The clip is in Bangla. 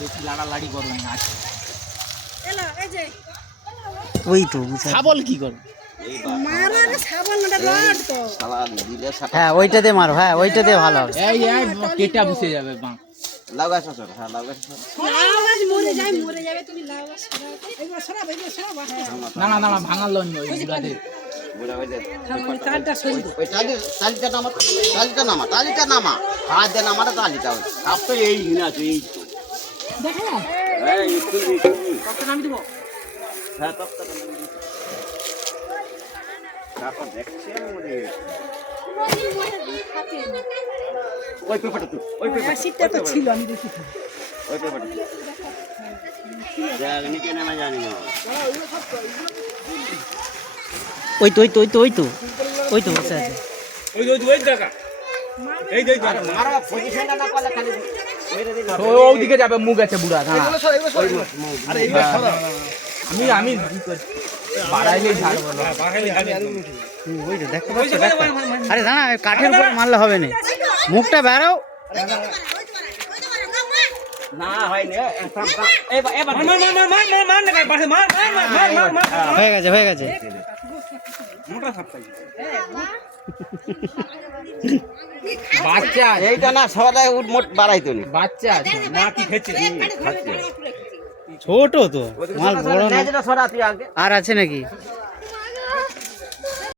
বেশি লাড়ালাড়ি করো না। ওই তো শাবল কি করে? হ্যাঁ ওইটাতে মারো, হ্যাঁ ওইটাতে ভালো হবে। এই কেটা বসে যাবে বাঁ। লাউ গাছ আছে, হ্যাঁ লাউ গাছ আছে। না না না ভাঙালো নি ওই বুড়াতে। বুড়া ওই যে ওই টালিটা নামা হাত দেন আমার টালিটা সব তো এই হিনা আছে এই তো এই স্কুল কত নাম দিব হ্যাঁ তত তারপর দেখছি ওরে ওই পেপারটা তো ওই পেপার সিটটা তো ছিল আমি দেখি ওই পেপারটা জানি কেন না জানি না ওই তো বসে আছে। ওই জায়গা এই যে মারা পজিশনটা না পালে খালি মেরে দিল ওইদিকে যাবে, মুখ আছে বুড়া। আরে এইবার সরা আমি কি করি বাড়াইলেই ছাড়বো না। ওই তো দেখো, আরে না কাঠের উপরে মারলে হবে না, মুখটা বেরাও। না হয় না এবার এবার হয়ে গেছে মোটা সাপটা বাচ্চা এইটা না সবাই মোট বাড়াইতো নি বাচ্চা আছে। না কি খেচ্ছে ছোট তো মাল বড় না। সরাতি আগে আর আছে নাকি?